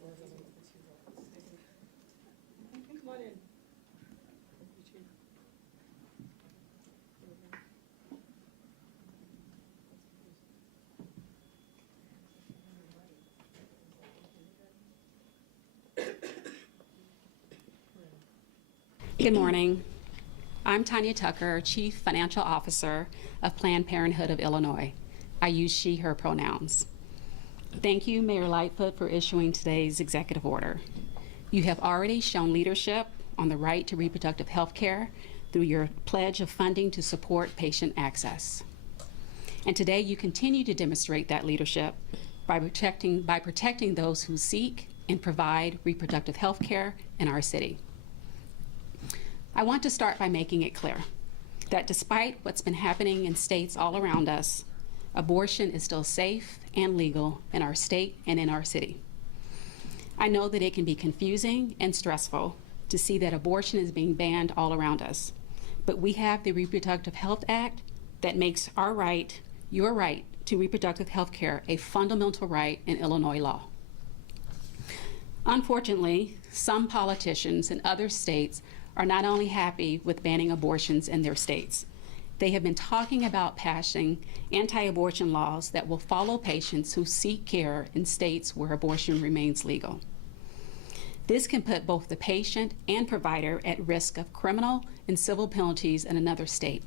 Come on in. Good morning. I'm Tanya Tucker, Chief Financial Officer of Planned Parenthood of Illinois. I use she, her pronouns. Thank you, Mayor Lightfoot, for issuing today's executive order. You have already shown leadership on the right to reproductive health care through your pledge of funding to support patient access. And today you continue to demonstrate that leadership by protecting those who seek and provide reproductive health care in our city. I want to start by making it clear that despite what's been happening in states all around us, abortion is still safe and legal in our state and in our city. I know that it can be confusing and stressful to see that abortion is being banned all around us, but we have the Reproductive Health Act that makes our right, your right to reproductive health care, a fundamental right in Illinois law. Unfortunately, some politicians in other states are not only happy with banning abortions in their states, they have been talking about passing anti-abortion laws that will follow patients who seek care in states where abortion remains legal. This can put both the patient and provider at risk of criminal and civil penalties in another state.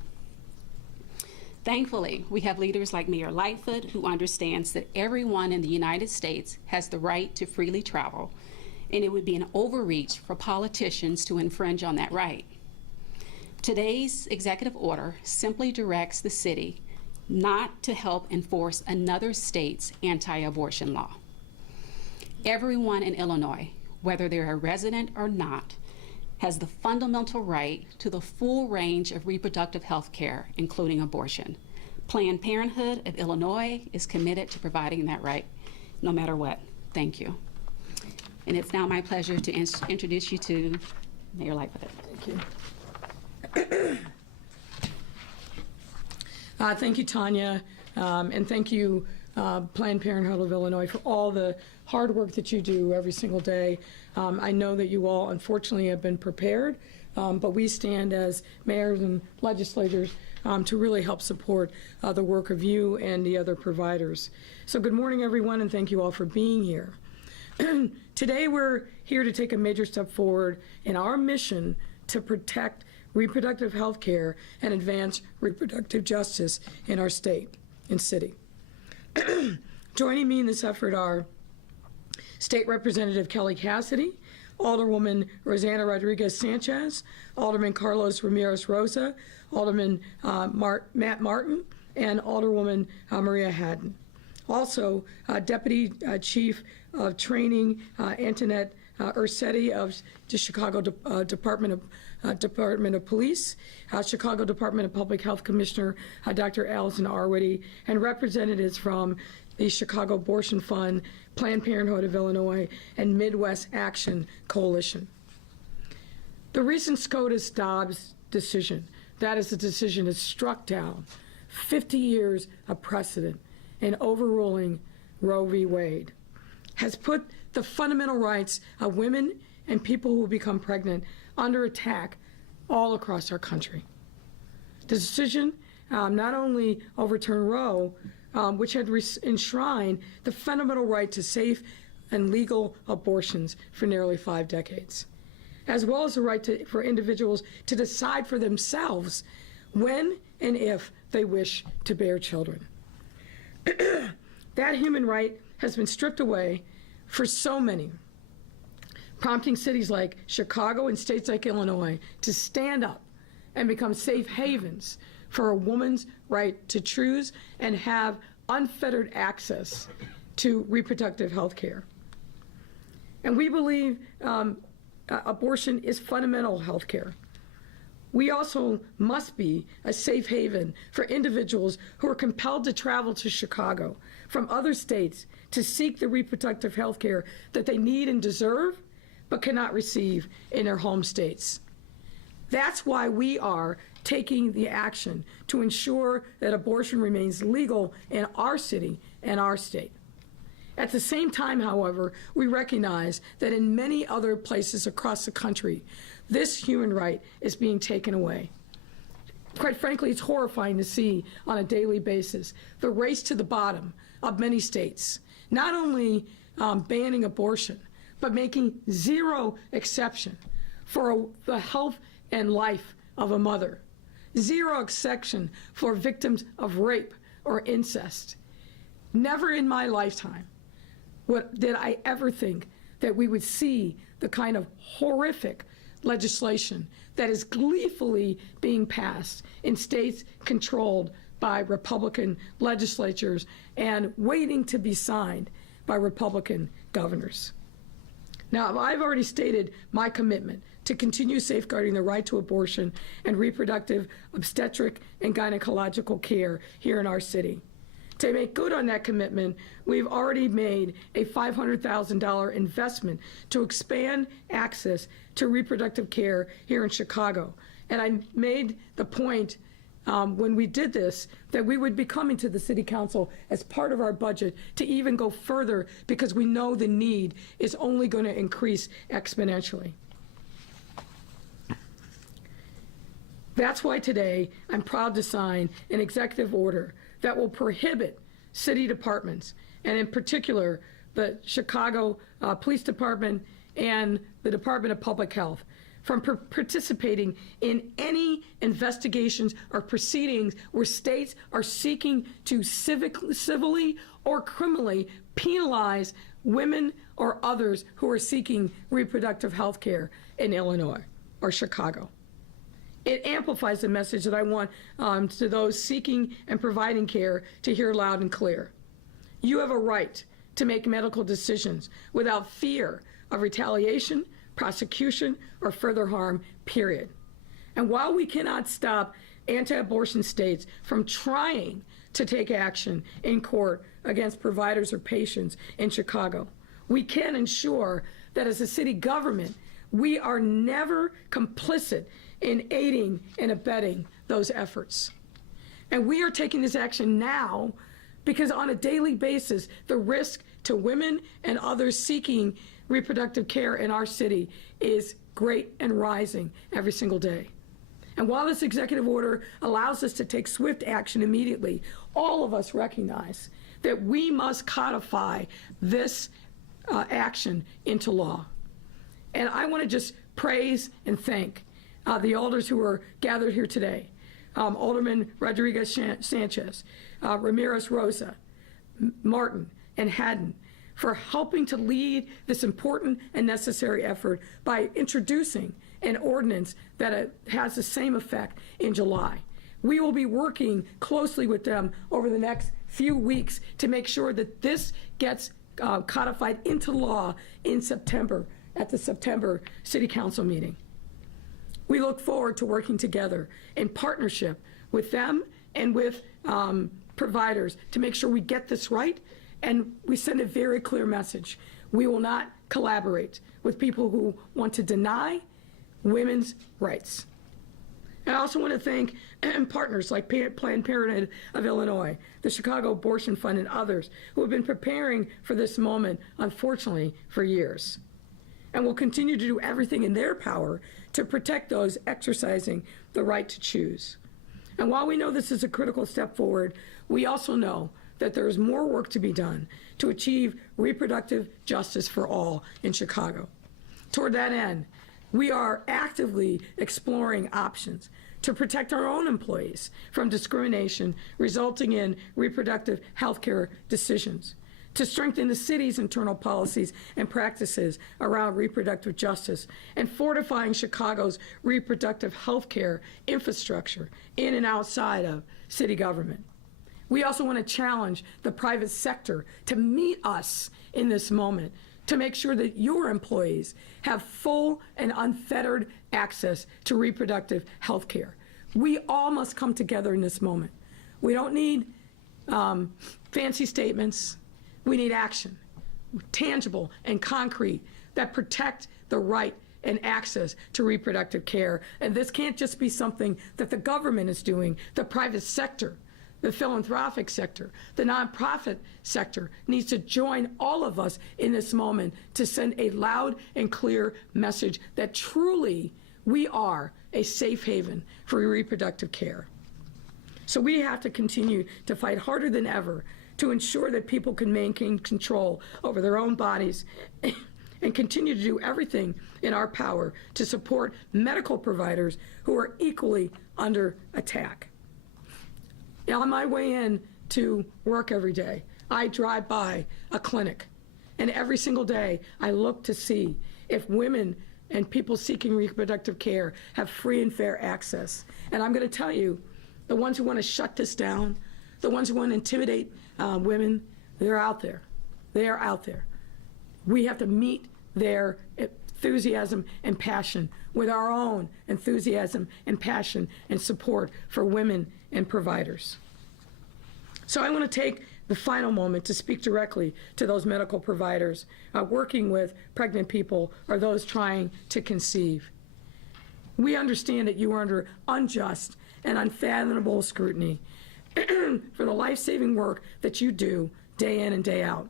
Thankfully, we have leaders like Mayor Lightfoot who understands that everyone in the United States has the right to freely travel, and it would be an overreach for politicians to infringe on that right. Today's executive order simply directs the city not to help enforce another state's anti-abortion law. Everyone in Illinois, whether they're a resident or not, has the fundamental right to the full range of reproductive health care, including abortion. Planned Parenthood of Illinois is committed to providing that right, no matter what. Thank you. And it's now my pleasure to introduce you to Mayor Lightfoot. Thank you. Thank you, Tanya, and thank you, Planned Parenthood of Illinois, for all the hard work that you do every single day. I know that you all, unfortunately, have been prepared, but we stand as mayors and legislators to really help support the work of you and the other providers. So good morning, everyone, and thank you all for being here. Today, we're here to take a major step forward in our mission to protect reproductive health care and advance reproductive justice in our state and city. Joining me in this effort are State Representative Kelly Cassidy, Alderwoman Rosanna Rodriguez Sanchez, Alderman Carlos Ramirez Rosa, Alderman Matt Martin, and Alderwoman Maria Haddon. Also, Deputy Chief of Training Antoinette Ursetti of the Chicago Department of Police, Chicago Department of Public Health Commissioner Dr. Allison Arwady, and representatives from the Chicago Abortion Fund, Planned Parenthood of Illinois, and Midwest Action Coalition. The recent SCOTUS-Dobbs decision, that is the decision that struck down 50 years of precedent in overruling Roe v. Wade, has put the fundamental rights of women and people who become pregnant under attack all across our country. The decision not only overturned Roe, which had enshrined the fundamental right to safe and legal abortions for nearly 5 decades, as well as the right for individuals to decide for themselves when and if they wish to bear children. That human right has been stripped away for so many, prompting cities like Chicago and states like Illinois to stand up and become safe havens for a woman's right to choose and have unfettered access to reproductive health care. And we believe abortion is fundamental health care. We also must be a safe haven for individuals who are compelled to travel to Chicago from other states to seek the reproductive health care that they need and deserve, but cannot receive in their home states. That's why we are taking the action to ensure that abortion remains legal in our city and our state. At the same time, however, we recognize that in many other places across the country, this human right is being taken away. Quite frankly, it's horrifying to see on a daily basis the race to the bottom of many states, not only banning abortion, but making zero exception for the health and life of a mother, zero exception for victims of rape or incest. Never in my lifetime did I ever think that we would see the kind of horrific legislation that is gleefully being passed in states controlled by Republican legislatures and waiting to be signed by Republican governors. Now, I've already stated my commitment to continue safeguarding the right to abortion and reproductive, obstetric, and gynecological care here in our city. To make good on that commitment, we've already made a $500,000 investment to expand access to reproductive care here in Chicago. And I made the point when we did this that we would be coming to the City Council as part of our budget to even go further because we know the need is only going to increase exponentially. That's why today I'm proud to sign an executive order that will prohibit city departments, and in particular the Chicago Police Department and the Department of Public Health, from participating in any investigations or proceedings where states are seeking to civilly or criminally penalize women or others who are seeking reproductive health care in Illinois or Chicago. It amplifies the message that I want to those seeking and providing care to hear loud and clear. You have a right to make medical decisions without fear of retaliation, prosecution, or further harm, period. And while we cannot stop anti-abortion states from trying to take action in court against providers or patients in Chicago, we can ensure that as a city government, we are never complicit in aiding and abetting those efforts. And we are taking this action now because on a daily basis, the risk to women and others seeking reproductive care in our city is great and rising every single day. And while this executive order allows us to take swift action immediately, all of us recognize that we must codify this action into law. And I want to just praise and thank the alders who are gathered here today. Alderman Rodriguez Sanchez, Ramirez Rosa, Martin, and Haddon for helping to lead this important and necessary effort by introducing an ordinance that has the same effect in July. We will be working closely with them over the next few weeks to make sure that this gets codified into law in September at the September City Council meeting. We look forward to working together in partnership with them and with providers to make sure we get this right, and we send a very clear message. We will not collaborate with people who want to deny women's rights. And I also want to thank partners like Planned Parenthood of Illinois, the Chicago Abortion Fund, and others who have been preparing for this moment, unfortunately, for years, and will continue to do everything in their power to protect those exercising the right to choose. And while we know this is a critical step forward, we also know that there is more work to be done to achieve reproductive justice for all in Chicago. Toward that end, we are actively exploring options to protect our own employees from discrimination resulting in reproductive health care decisions, to strengthen the city's internal policies and practices around reproductive justice, and fortifying Chicago's reproductive health care infrastructure in and outside of city government. We also want to challenge the private sector to meet us in this moment to make sure that your employees have full and unfettered access to reproductive health care. We all must come together in this moment. We don't need fancy statements. We need action, tangible and concrete, that protect the right and access to reproductive care. And this can't just be something that the government is doing. The private sector the philanthropic sector, the nonprofit sector needs to join all of us in this moment to send a loud and clear message that truly we are a safe haven for reproductive care. So we have to continue to fight harder than ever to ensure that people can maintain control over their own bodies and continue to do everything in our power to support medical providers who are equally under attack. On my way in to work every day, I drive by a clinic, and every single day I look to see if women and people seeking reproductive care have free and fair access. And I'm going to tell you, the ones who want to shut this down, the ones who want to intimidate women, they're out there. They are out there. We have to meet their enthusiasm and passion with our own enthusiasm and passion and support for women and providers. So I want to take the final moment to speak directly to those medical providers working with pregnant people or those trying to conceive. We understand that you are under unjust and unfathomable scrutiny for the life-saving work that you do day in and day out.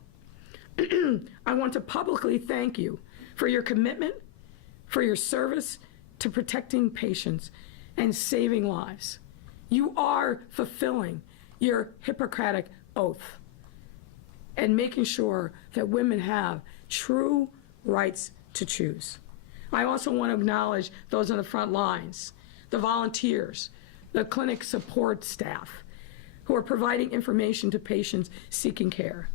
I want to publicly thank you for your commitment, for your service to protecting patients and saving lives. You are fulfilling your Hippocratic oath and making sure that women have true rights to choose. I also want to acknowledge those on the front lines, the volunteers, the clinic support staff who are providing information to patients seeking care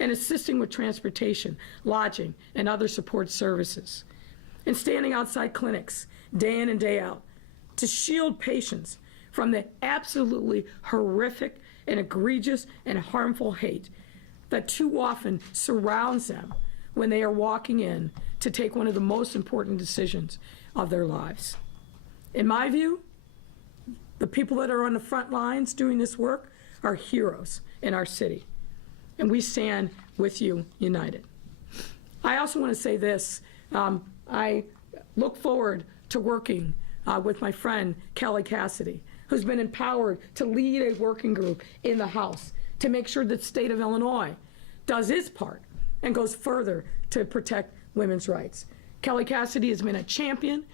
and assisting with transportation, lodging, and other support services, and standing outside clinics day in and day out to shield patients from the absolutely horrific and egregious and harmful hate that too often surrounds them when they are walking in to take one of the most important decisions of their lives. In my view, the people that are on the front lines doing this work are heroes in our city, and we stand with you united. I also want to say this. I look forward to working with my friend Kelly Cassidy, who's been empowered to lead a working group in the House to make sure that the state of Illinois does its part and goes further to protect women's rights. Kelly Cassidy has been a champion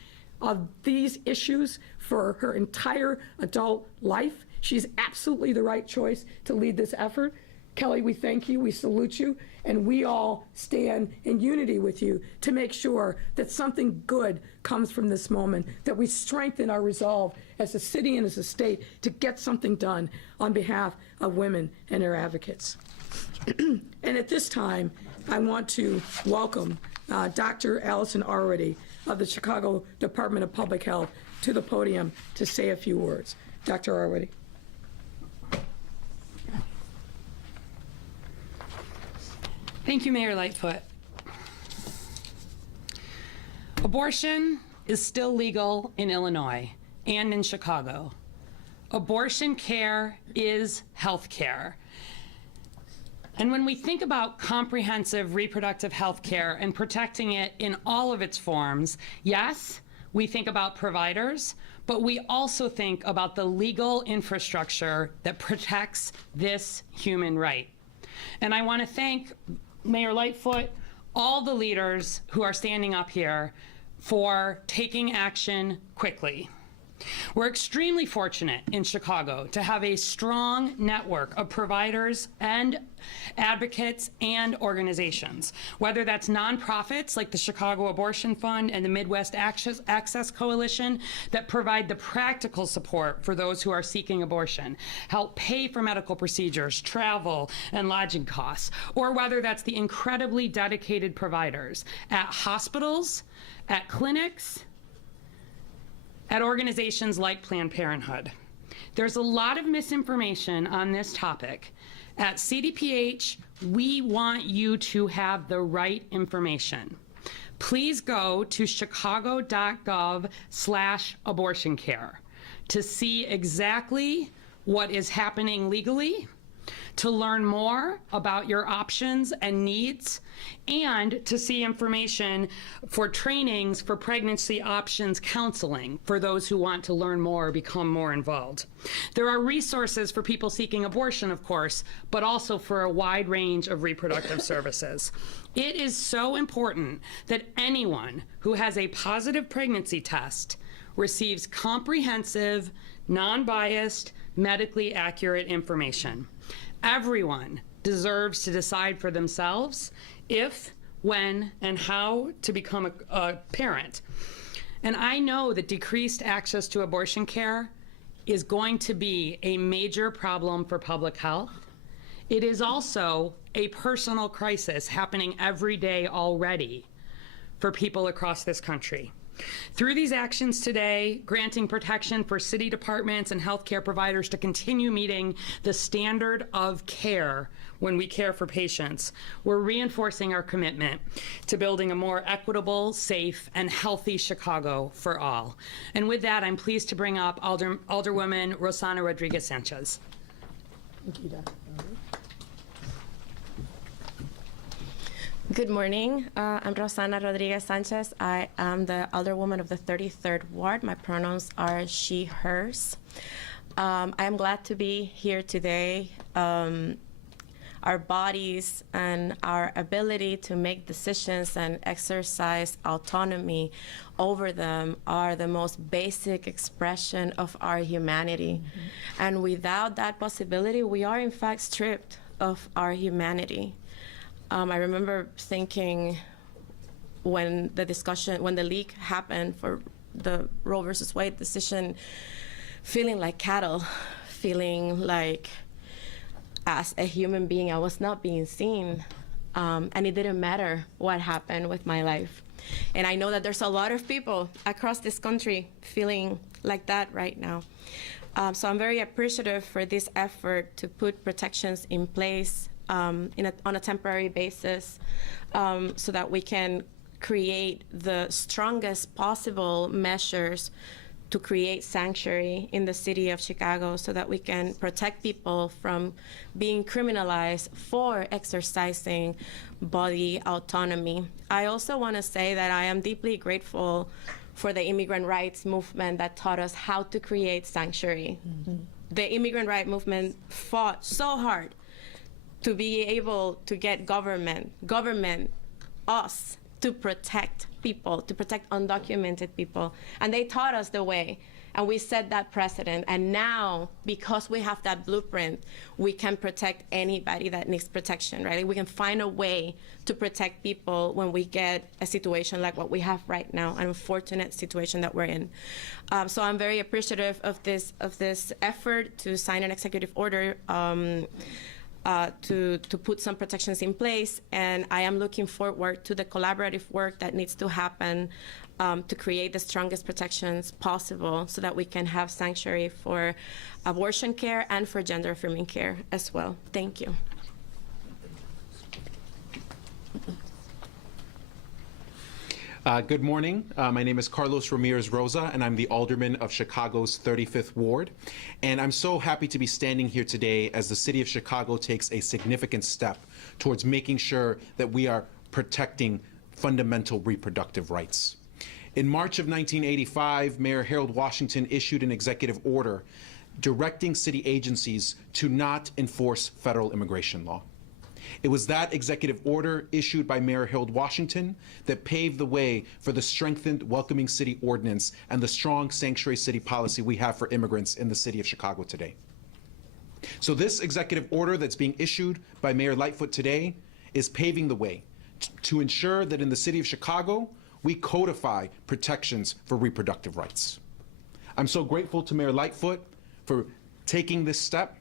of these issues for her entire adult life. She's absolutely the right choice to lead this effort. Kelly, we thank you, we salute you, and we all stand in unity with you to make sure that something good comes from this moment, that we strengthen our resolve as a city and as a state to get something done on behalf of women and their advocates. And at this time, I want to welcome Dr. Allison Arwady of the Chicago Department of Public Health to the podium to say a few words. Dr. Arwady. Thank you, Mayor Lightfoot. Abortion is still legal in Illinois and in Chicago. Abortion care is health care. And when we think about comprehensive reproductive health care and protecting it in all of its forms, yes, we think about providers, but we also think about the legal infrastructure that protects this human right. And I want to thank Mayor Lightfoot, all the leaders who are standing up here for taking action quickly. We're extremely fortunate in Chicago to have a strong network of providers and advocates and organizations, whether that's nonprofits like the Chicago Abortion Fund and the Midwest Access Coalition that provide the practical support for those who are seeking abortion, help pay for medical procedures, travel, and lodging costs, or whether that's the incredibly dedicated providers at hospitals, at clinics, at organizations like Planned Parenthood. There's a lot of misinformation on this topic. At CDPH, we want you to have the right information. Please go to chicago.gov/abortion care to see exactly what is happening legally, to learn more about your options and needs, and to see information for trainings for pregnancy options counseling for those who want to learn more or become more involved. There are resources for people seeking abortion, of course, but also for a wide range of reproductive services. It is so important that anyone who has a positive pregnancy test receives comprehensive, non-biased, medically accurate information. Everyone deserves to decide for themselves if, when, and how to become a parent. And I know that decreased access to abortion care is going to be a major problem for public health. It is also a personal crisis happening every day already for people across this country. Through these actions today, granting protection for city departments and healthcare providers to continue meeting the standard of care when we care for patients, we're reinforcing our commitment to building a more equitable, safe, and healthy Chicago for all. And with that, I'm pleased to bring up Alderwoman Rosana Rodriguez-Sanchez. Thank you, Dr. Good morning. I'm Rosana Rodriguez Sanchez. I am the Alderwoman of the 33rd Ward. My pronouns are she, hers. I am glad to be here today. Our bodies and our ability to make decisions and exercise autonomy over them are the most basic expression of our humanity. Mm-hmm. And without that possibility, we are in fact stripped of our humanity. I remember thinking when the leak happened for the Roe versus Wade decision, feeling like cattle, feeling like as a human being I was not being seen, and it didn't matter what happened with my life. And I know that there's a lot of people across this country feeling like that right now. So I'm very appreciative for this effort to put protections in place on a temporary basis, so that we can create the strongest possible measures to create sanctuary in the city of Chicago, so that we can protect people from being criminalized for exercising body autonomy. I also want to say that I am deeply grateful for the immigrant rights movement that taught us how to create sanctuary. Mm-hmm. The immigrant rights movement fought so hard to be able to get government, us, to protect people, to protect undocumented people. And they taught us the way, and we set that precedent. And now, because we have that blueprint, we can protect anybody that needs protection, right? We can find a way to protect people when we get a situation like what we have right now, an unfortunate situation that we're in. So I'm very appreciative of this effort to sign an executive order to put some protections in place, and I am looking forward to the collaborative work that needs to happen to create the strongest protections possible so that we can have sanctuary for abortion care and for gender-affirming care as well. Thank you. Good morning. My name is Carlos Ramirez Rosa, and I'm the Alderman of Chicago's 35th Ward. And I'm so happy to be standing here today as the City of Chicago takes a significant step towards making sure that we are protecting fundamental reproductive rights. In March of 1985, Mayor Harold Washington issued an executive order directing city agencies to not enforce federal immigration law. It was that executive order issued by Mayor Harold Washington that paved the way for the strengthened Welcoming City Ordinance and the strong sanctuary city policy we have for immigrants in the city of Chicago today. So this executive order that's being issued by Mayor Lightfoot today is paving the way to ensure that in the city of Chicago, we codify protections for reproductive rights. I'm so grateful to Mayor Lightfoot for taking this step,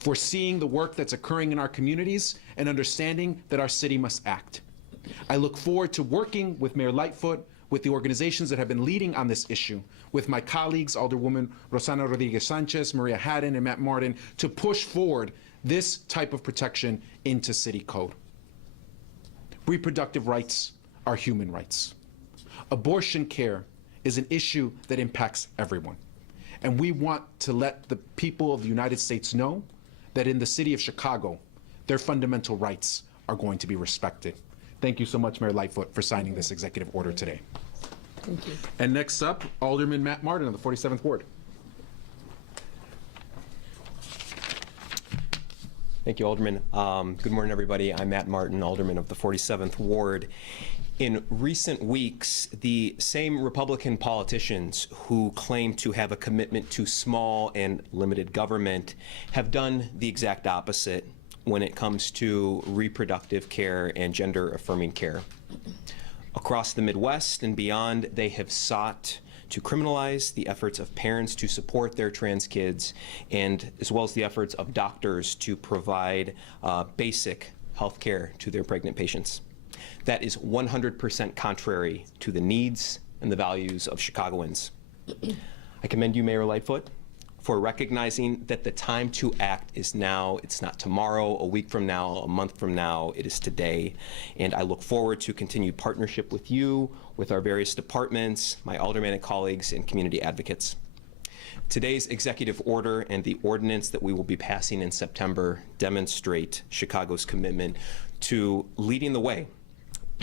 for seeing the work that's occurring in our communities and understanding that our city must act. I look forward to working with Mayor Lightfoot, with the organizations that have been leading on this issue, with my colleagues, Alderwoman Rosana Rodriguez Sanchez, Maria Haddon, and Matt Martin, to push forward this type of protection into city code. Reproductive rights are human rights. Abortion care is an issue that impacts everyone. And we want to let the people of the United States know that in the city of Chicago, their fundamental rights are going to be respected. Thank you so much, Mayor Lightfoot, for signing this executive order today. Thank you. And next up, Alderman Matt Martin of the 47th Ward. Thank you, Alderman. Good morning, everybody. I'm Matt Martin, Alderman of the 47th Ward. In recent weeks, the same Republican politicians who claim to have a commitment to small and limited government have done the exact opposite when it comes to reproductive care and gender-affirming care. Across the Midwest and beyond, they have sought to criminalize the efforts of parents to support their trans kids, and as well as the efforts of doctors to provide basic health care to their pregnant patients. That is 100% contrary to the needs and the values of Chicagoans. I commend you, Mayor Lightfoot, for recognizing that the time to act is now. It's not tomorrow, a week from now, a month from now, it is today. And I look forward to continued partnership with you, with our various departments, my aldermanic colleagues, and community advocates. Today's executive order and the ordinance that we will be passing in September demonstrate Chicago's commitment to leading the way,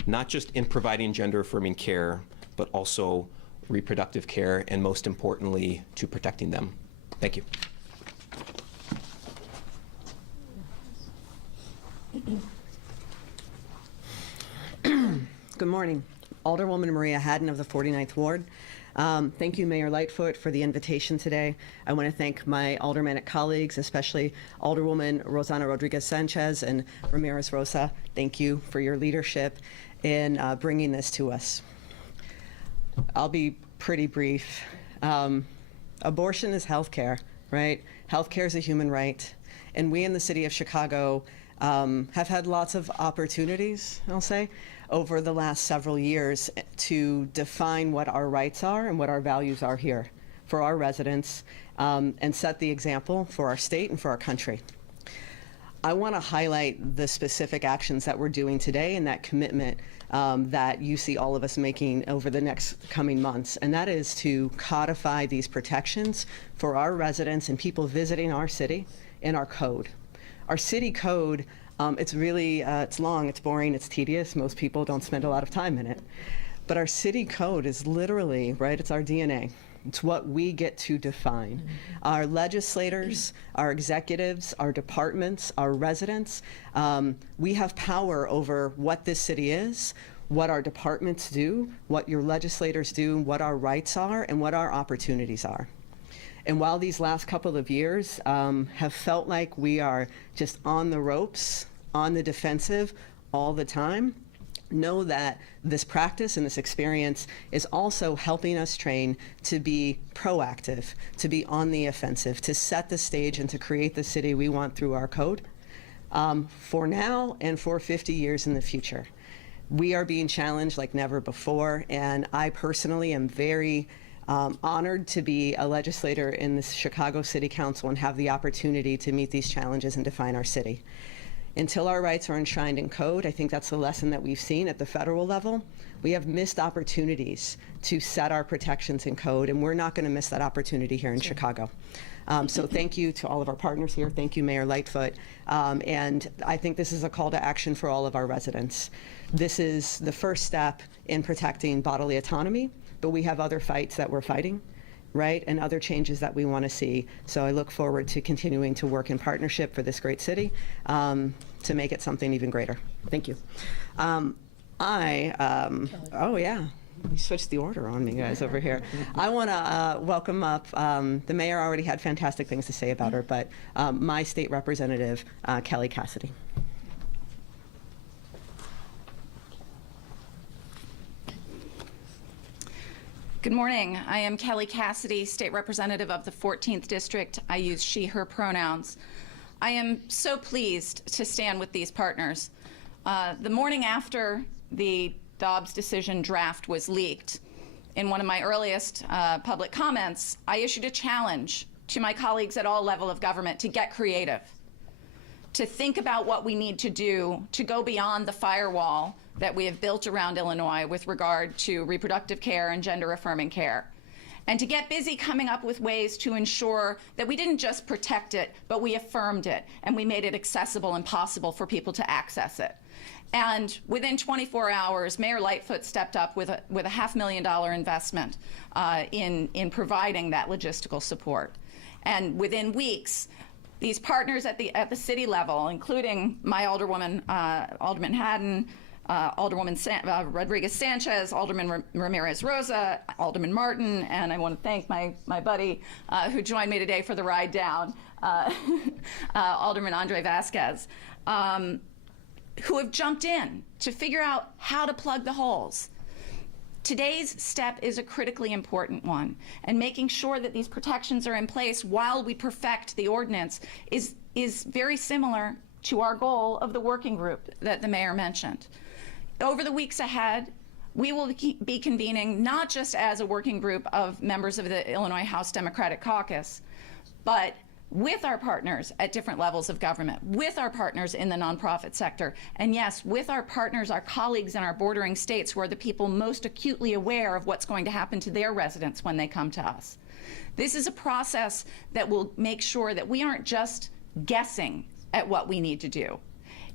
not just in providing gender-affirming care, but also reproductive care, and most importantly, to protecting them. Thank you. Good morning. Alderwoman Maria Haddon of the 49th Ward. Thank you, Mayor Lightfoot, for the invitation today. I want to thank my aldermanic colleagues, especially Alderwoman Rosanna Rodriguez-Sanchez and Ramirez Rosa. Thank you for your leadership in bringing this to us. I'll be pretty brief. Abortion is health care, right? Health care is a human right. And we in the city of Chicago have had lots of opportunities, I'll say, over the last several years to define what our rights are and what our values are here for our residents, and set the example for our state and for our country. I want to highlight the specific actions that we're doing today and that commitment that you see all of us making over the next coming months, and that is to codify these protections for our residents and people visiting our city in our code. Our city code, it's really, it's long, it's boring, it's tedious. Most people don't spend a lot of time in it. But our city code is literally, right, it's our DNA. It's what we get to define. Our legislators, our executives, our departments, our residents, we have power over what this city is, what our departments do, what your legislators do, what our rights are, and what our opportunities are. And while these last couple of years have felt like we are just on the ropes, on the defensive all the time, know that this practice and this experience is also helping us train to be proactive, to be on the offensive, to set the stage and to create the city we want through our code for now and for 50 years in the future. We are being challenged like never before, and I personally am very honored to be a legislator in the Chicago City Council and have the opportunity to meet these challenges and define our city. Until our rights are enshrined in code, I think that's the lesson that we've seen at the federal level. We have missed opportunities to set our protections in code, and we're not going to miss that opportunity here in Chicago. So thank you to all of our partners here. Thank you, Mayor Lightfoot. And I think this is a call to action for all of our residents. This is the first step in protecting bodily autonomy, but we have other fights that we're fighting, right, and other changes that we want to see. So I look forward to continuing to work in partnership for this great city to make it something even greater. Thank you. Oh yeah, you switched the order on me, guys, over here. I want to welcome up, the mayor already had fantastic things to say about her, but my state representative, Kelly Cassidy. Good morning. I am Kelly Cassidy, State Representative of the 14th District. I use she, her pronouns. I am so pleased to stand with these partners. The morning after the Dobbs decision draft was leaked, in one of my earliest public comments, I issued a challenge to my colleagues at all levels of government to get creative, to think about what we need to do to go beyond the firewall that we have built around Illinois with regard to reproductive care and gender-affirming care. and to get busy coming up with ways to ensure that we didn't just protect it, but we affirmed it, and we made it accessible and possible for people to access it. And within 24 hours, Mayor Lightfoot stepped up with a $500,000 investment in providing that logistical support. And within weeks, these partners at the city level, including my alderwoman, Alderman Haddon, Alderwoman Rodriguez Sanchez, Alderman Ramirez Rosa, Alderman Martin, and I want to thank my buddy who joined me today for the ride down, Alderman Andre Vasquez, who have jumped in to figure out how to plug the holes. Today's step is a critically important one, and making sure that these protections are in place while we perfect the ordinance is very similar to our goal of the working group that the mayor mentioned. Over the weeks ahead, we will be convening not just as a working group of members of the Illinois House Democratic Caucus, but with our partners at different levels of government, with our partners in the nonprofit sector, and yes, with our partners, our colleagues in our bordering states who are the people most acutely aware of what's going to happen to their residents when they come to us. This is a process that will make sure that we aren't just guessing at what we need to do.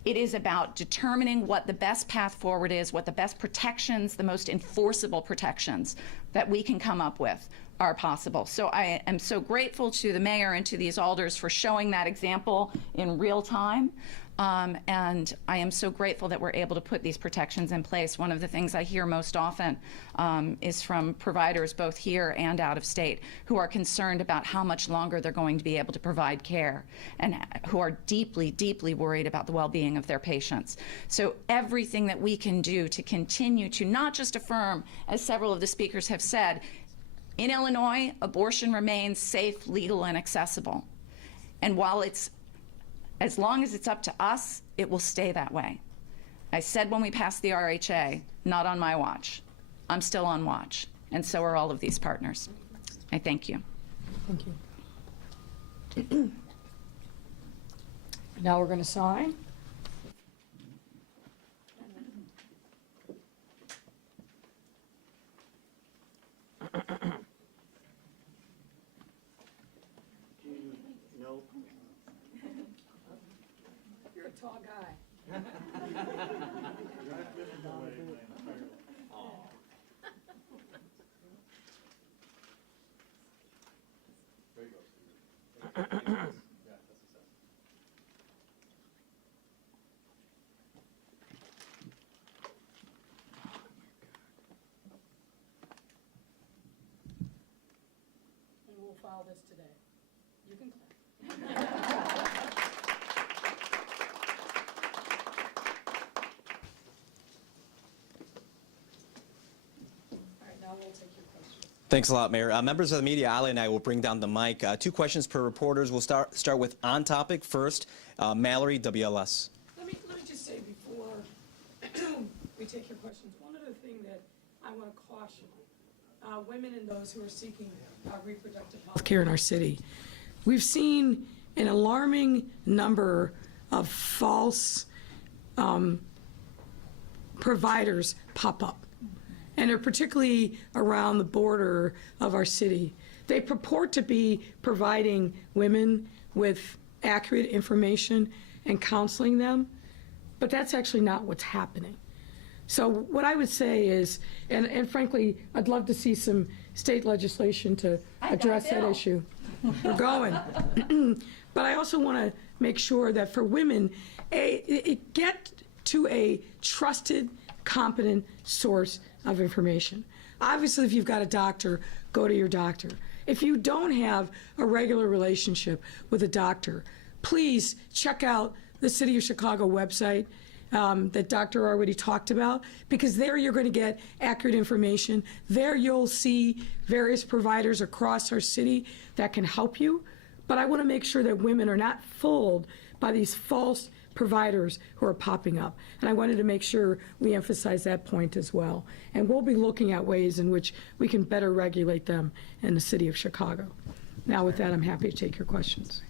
It is about determining what the best path forward is, what the best protections, the most enforceable protections that we can come up with are possible. So I am so grateful to the mayor and to these alders for showing that example in real time. And I am so grateful that we're able to put these protections in place. One of the things I hear most often is from providers both here and out of state who are concerned about how much longer they're going to be able to provide care, and who are deeply, deeply worried about the well-being of their patients. So everything that we can do to continue to not just affirm, as several of the speakers have said, in Illinois, abortion remains safe, legal, and accessible. And while as long as it's up to us, it will stay that way. I said when we passed the RHA, not on my watch. I'm still on watch, and so are all of these partners. I thank you. Thank you. Now we're going to sign. You're a tall guy. And we'll file this today. You can clap. All right, now we'll take your questions. Thanks a lot, Mayor. Members of the media, Ali and I will bring down the mic. 2 questions per reporters. We'll start with on topic first. Mallory, WLS. Let me just say before we take your questions, one other thing that I want to caution women and those who are seeking reproductive health care in our city. We've seen an alarming number of false providers pop up, and they're particularly around the border of our city. They purport to be providing women with accurate information and counseling them, but that's actually not what's happening. So what I would say is, and frankly, I'd love to see some state legislation to address that issue. We're going. But I also want to make sure that for women, get to a trusted, competent source of information. Obviously, if you've got a doctor, go to your doctor. If you don't have a regular relationship with a doctor, please check out the City of Chicago website that Dr. already talked about, because there you're going to get accurate information. There you'll see various providers across our city that can help you. But I want to make sure that women are not fooled by these false providers who are popping up. And I wanted to make sure we emphasize that point as well. And we'll be looking at ways in which we can better regulate them in the City of Chicago. Now with that, I'm happy to take your questions.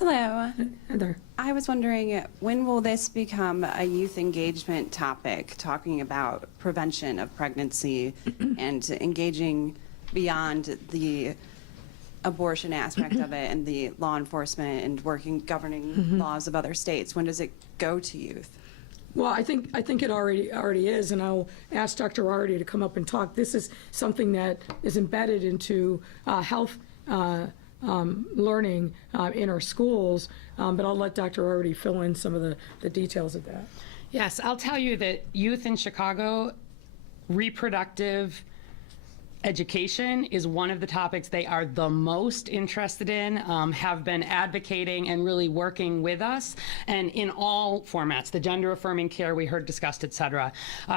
Hello. Heather. I was wondering, when will this become a youth engagement topic, talking about prevention of pregnancy and engaging beyond the abortion aspect of it and the law enforcement and governing laws of other states? When does it go to youth? Well, I think it already is, and I'll ask Dr. Rarity to come up and talk. This is something that is embedded into health learning in our schools, but I'll let Dr. Rarity fill in some of the details of that. Yes, I'll tell you that youth in Chicago, reproductive education is one of the topics they are the most interested in, have been advocating and really working with us, and in all formats, the gender affirming care we heard discussed, et cetera.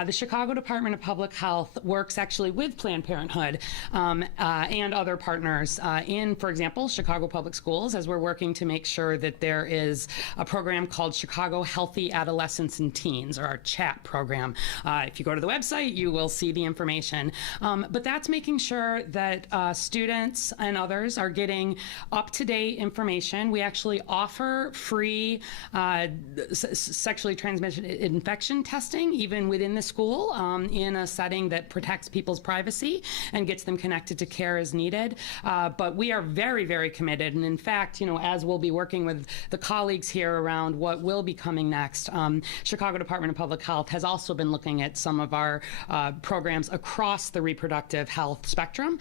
The Chicago Department of Public Health works actually with Planned Parenthood and other partners in, for example, Chicago Public Schools, as we're working to make sure that there is a program called Chicago Healthy Adolescents and Teens, or our CHAT program. If you go to the website, you will see the information. But that's making sure that students and others are getting up-to-date information. We actually offer free sexually transmitted infection testing even within the school in a setting that protects people's privacy and gets them connected to care as needed. But we are very, very committed. And in fact, as we'll be working with the colleagues here around what will be coming next, Chicago Department of Public Health has also been looking at some of our programs across the reproductive health spectrum,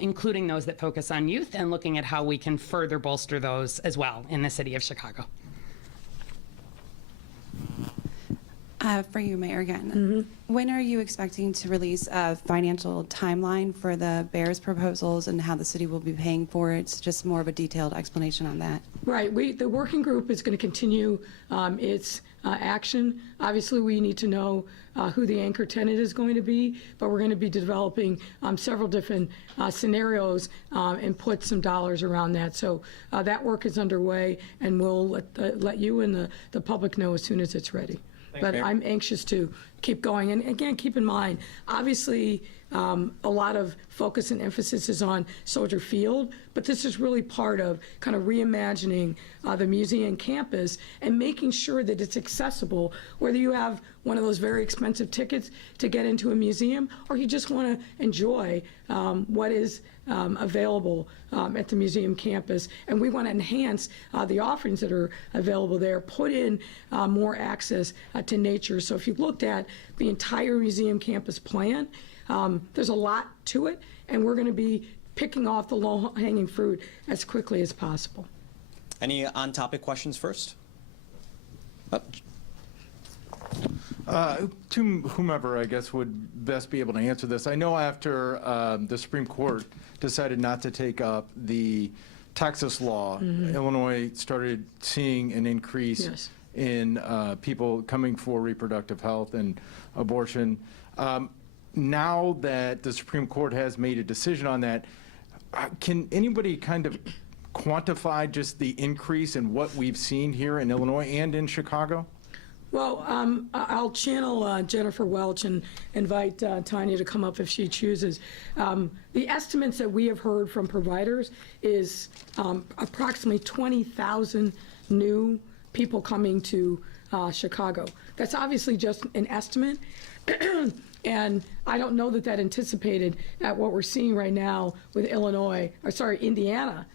including those that focus on youth, and looking at how we can further bolster those as well in the city of Chicago. For you, Mayor, again, when are you expecting to release a financial timeline for the BEARS proposals and how the city will be paying for it? It's just more of a detailed explanation on that. Right. The working group is going to continue its action. Obviously, we need to know who the anchor tenant is going to be, but we're going to be developing several different scenarios and put some dollars around that. So that work is underway, and we'll let you and the public know as soon as it's ready. But I'm anxious to keep going. And again, keep in mind, obviously, a lot of focus and emphasis is on Soldier Field, but this is really part of kind of reimagining the museum campus and making sure that it's accessible, whether you have one of those very expensive tickets to get into a museum or you just want to enjoy what is available at the museum campus. And we want to enhance the offerings that are available there, put in more access to nature. So if you looked at the entire museum campus plan, there's a lot to it, and we're going to be picking off the low-hanging fruit as quickly as possible. Any on-topic questions first? To whomever, I guess, would best be able to answer this. I know after the Supreme Court decided not to take up the Texas law, Illinois started seeing an increase in people coming for reproductive health and abortion. Now that the Supreme Court has made a decision on that, can anybody kind of quantify just the increase in what we've seen here in Illinois and in Chicago? Well, I'll channel Jennifer Welch and invite Tanya to come up if she chooses. The estimates that we have heard from providers is approximately 20,000 new people coming to Chicago. That's obviously just an estimate. And I don't know that anticipated at what we're seeing right now with Indiana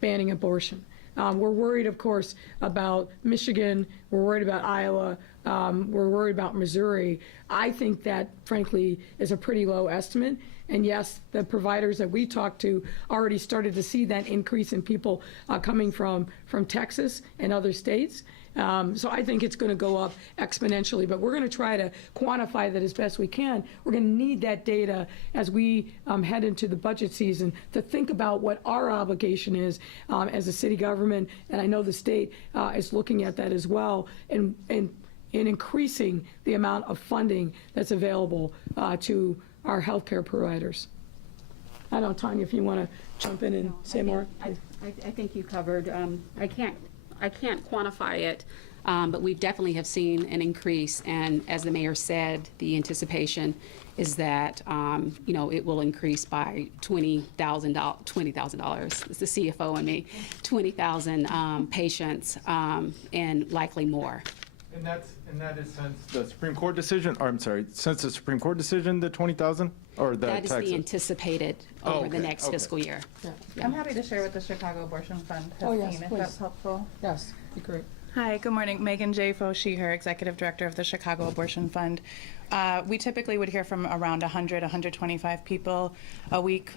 banning abortion. We're worried, of course, about Michigan. We're worried about Iowa. We're worried about Missouri. I think that, frankly, is a pretty low estimate. And yes, the providers that we talked to already started to see that increase in people coming from Texas and other states. So I think it's going to go up exponentially, but we're going to try to quantify that as best we can. We're going to need that data as we head into the budget season to think about what our obligation is as a city government, and I know the state is looking at that as well, and increasing the amount of funding that's available to our healthcare providers. I don't know, Tanya, if you want to jump in and say more. I think you covered. I can't quantify it But we definitely have seen an increase, and as the mayor said, the anticipation is that, you know, it will increase by $20,000, it's the CFO and me, 20,000 patients, and likely more. And that is since the Supreme Court decision, or I'm sorry, since the Supreme Court decision, the 20,000, or the That is Texas? the anticipated over the okay, next okay. fiscal year. I'm happy to share what the Chicago Abortion Fund has Oh, yes, seen, if please. that's helpful. Yes, be great. Hi, good morning. Megan J. Fo, she, her, Executive Director of the Chicago Abortion Fund. We typically would hear from around 100, 125 people a week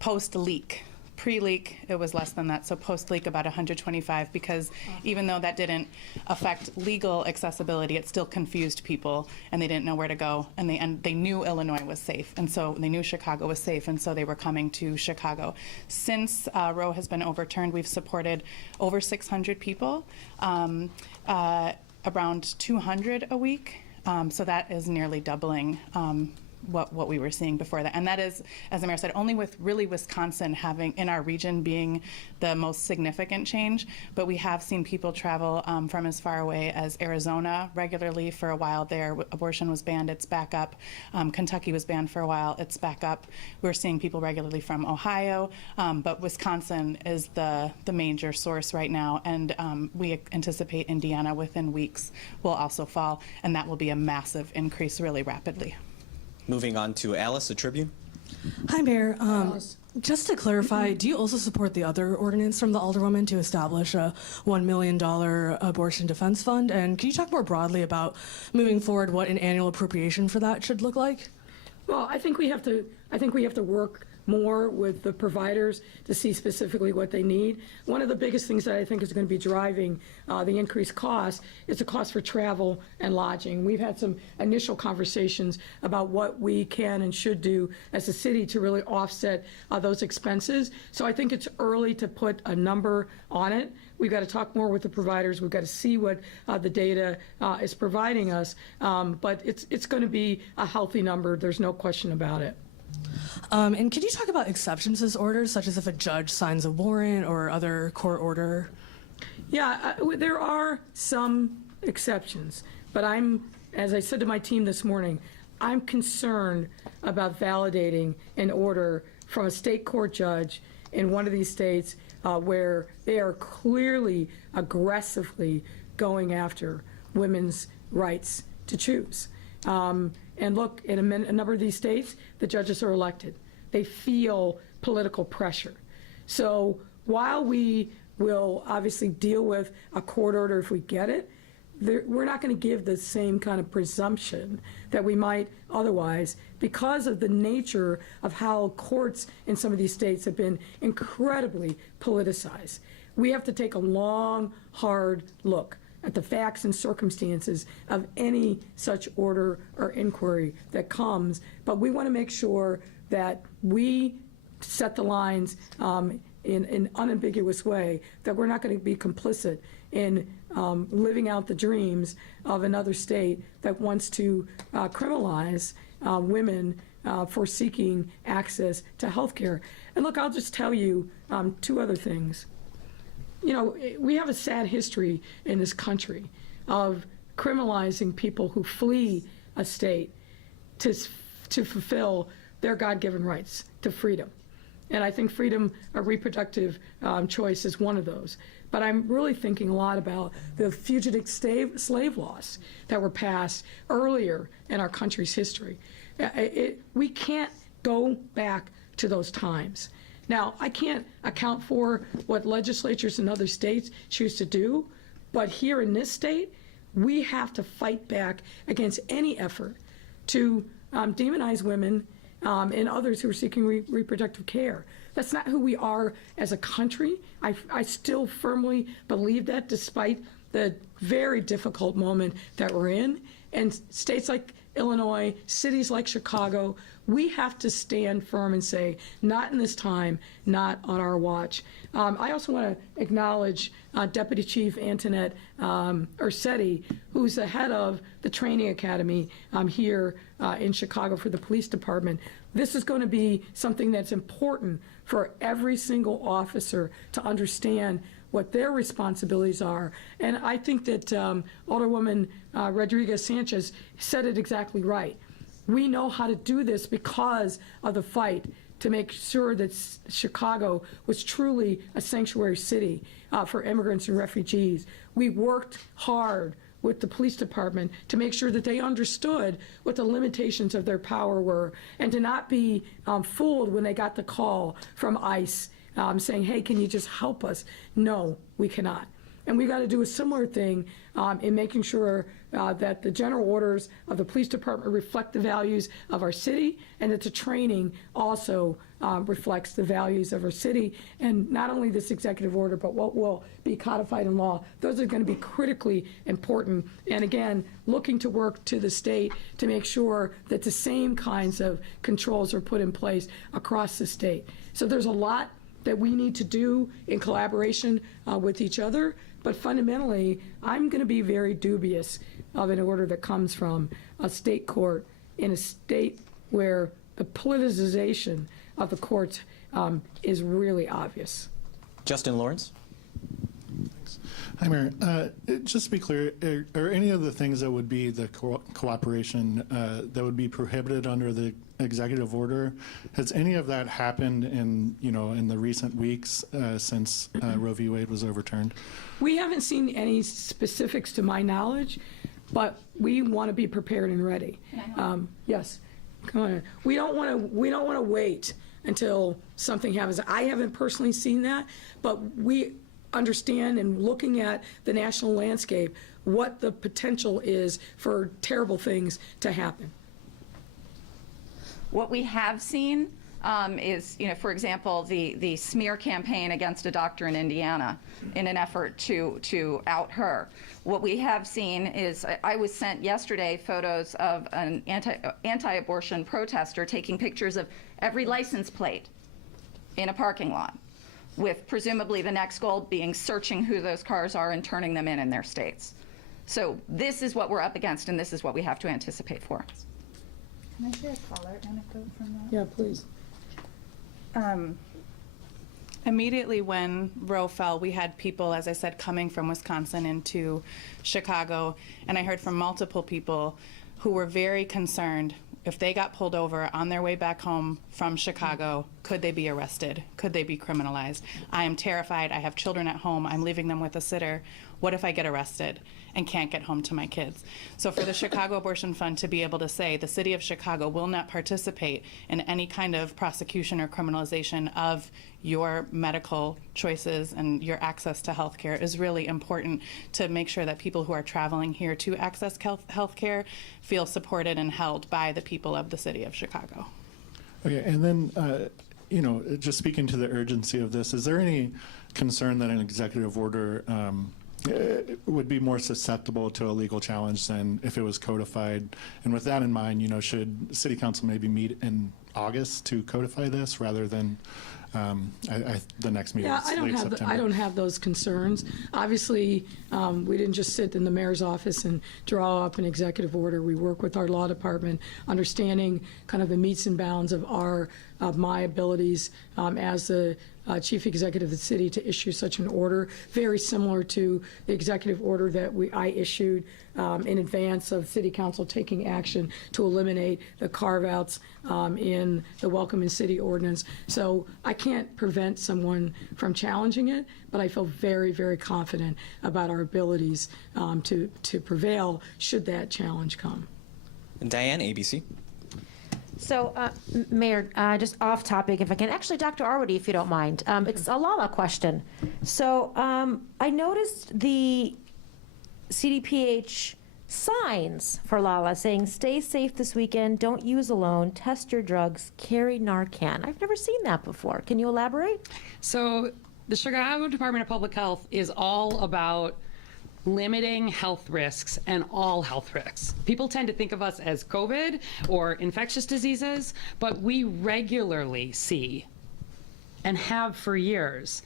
post-leak. Pre-leak, it was less than that, so post-leak about 125, because even though that didn't affect legal accessibility, it still confused people, and they didn't know where to go, and they knew Illinois was safe, and so they knew Chicago was safe, and so they were coming to Chicago. Since Roe has been overturned, we've supported over 600 people, around 200 a week, so that is nearly doubling what we were seeing before that. And that is, as the mayor said, only with really Wisconsin having, in our region, being the most significant change. But we have seen people travel from as far away as Arizona regularly. For a while there, abortion was banned, it's back up. Kentucky was banned for a while, it's back up. We're seeing people regularly from Ohio, but Wisconsin is the major source right now. And we anticipate Indiana within weeks will also fall, and that will be a massive increase really rapidly. Moving on to Alice, the Tribune. Hi, Mayor. Just to clarify, do you also support the other ordinance from the Alderwoman to establish a $1 million abortion defense fund? And can you talk more broadly about moving forward what an annual appropriation for that should look like? Well, I think we have to work more with the providers to see specifically what they need. One of the biggest things that I think is going to be driving the increased cost is the cost for travel and lodging. We've had some initial conversations about what we can and should do as a city to really offset those expenses. So I think it's early to put a number on it. We've got to talk more with the providers. We've got to see what the data is providing us. But it's going to be a healthy number. There's no question about it. And can you talk about exceptions to this order, such as if a judge signs a warrant or other court order? Yeah, there are some exceptions, but as I said to my team this morning, I'm concerned about validating an order from a state court judge in one of these states where they are clearly aggressively going after women's rights to choose. And look, in a number of these states, the judges are elected. They feel political pressure. So while we will obviously deal with a court order if we get it, we're not going to give the same kind of presumption that we might otherwise, because of the nature of how courts in some of these states have been incredibly politicized. We have to take a long, hard look at the facts and circumstances of any such order or inquiry that comes, but we want to make sure that we set the lines in an unambiguous way, that we're not going to be complicit in living out the dreams of another state that wants to criminalize women for seeking access to health care. And look, I'll just tell you two other things. You know, we have a sad history in this country of criminalizing people who flee a state to fulfill their God-given rights to freedom. And I think freedom of reproductive choice is one of those. But I'm really thinking a lot about the fugitive slave laws that were passed earlier in our country's history. We can't go back to those times. Now, I can't account for what legislatures in other states choose to do, but here in this state, we have to fight back against any effort to demonize women and others who are seeking reproductive care. That's not who we are as a country. I still firmly believe that, despite the very difficult moment that we're in. And states like Illinois, cities like Chicago, we have to stand firm and say, not in this time, not on our watch. I also want to acknowledge Deputy Chief Antoinette Ursetti, who's the head of the training academy here in Chicago for the police department. This is going to be something that's important for every single officer to understand what their responsibilities are. And I think that Alderwoman Rodriguez Sanchez said it exactly right. We know how to do this because of the fight to make sure that Chicago was truly a sanctuary city for immigrants and refugees. We worked hard with the police department to make sure that they understood what the limitations of their power were, and to not be fooled when they got the call from ICE saying, hey, can you just help us? No, we cannot. And we got to do a similar thing in making sure that the general orders of the police department reflect the values of our city, and that the training also reflects the values of our city. And not only this executive order, but what will be codified in law. Those are going to be critically important. And again, looking to work to the state to make sure that the same kinds of controls are put in place across the state. So there's a lot that we need to do in collaboration with each other. But fundamentally, I'm going to be very dubious of an order that comes from a state court in a state where the politicization of the courts is really obvious. Justin Lawrence. Hi, Mayor. Just to be clear, are any of the things that would be the cooperation that would be prohibited under the executive order, has any of that happened in the recent weeks since Roe v. Wade was overturned? We haven't seen any specifics to my knowledge, but we want to be prepared and ready. Yes, come on. We don't want to wait until something happens. I haven't personally seen that, but we understand, and looking at the national landscape, what the potential is for terrible things to happen. What we have seen is, for example, the smear campaign against a doctor in Indiana in an effort to out her. What we have seen is, I was sent yesterday photos of an anti-abortion protester taking pictures of every license plate in a parking lot, with presumably the next goal being searching who those cars are and turning them in their states. So this is what we're up against, and this is what we have to anticipate for. Can I share a caller anecdote from that? Yeah, please. Immediately when Roe fell, we had people, as I said, coming from Wisconsin into Chicago, and I heard from multiple people who were very concerned if they got pulled over on their way back home from Chicago, could they be arrested? Could they be criminalized? I am terrified. I have children at home. I'm leaving them with a sitter. What if I get arrested and can't get home to my kids? So for the Chicago Abortion Fund to be able to say the city of Chicago will not participate in any kind of prosecution or criminalization of your medical choices and your access to health care is really important to make sure that people who are traveling here to access health care feel supported and held by the people of the city of Chicago. Okay, and then, just speaking to the urgency of this, is there any concern that an executive order would be more susceptible to a legal challenge than if it was codified? And with that in mind, should City Council maybe meet in August to codify this rather than the next meeting? Yeah, I don't have those concerns. Obviously, we didn't just sit in the mayor's office and draw up an executive order. We work with our law department, understanding kind of the metes and bounds of my abilities as the chief executive of the city to issue such an order, very similar to the executive order that I issued in advance of City Council taking action to eliminate the carve-outs in the Welcome in City ordinance. So I can't prevent someone from challenging it, but I feel very, very confident about our abilities to prevail should that challenge come. Diane, ABC. So, Mayor, just off topic, if I can. Actually, Dr. Arwady, if you don't mind. It's a Lala question. So, I noticed the CDPH signs for Lala saying, stay safe this weekend, don't use alone, test your drugs, carry Narcan. I've never seen that before. Can you elaborate? So, the Chicago Department of Public Health is all about limiting health risks and all health risks. People tend to think of us as COVID or infectious diseases, but we regularly see and have for years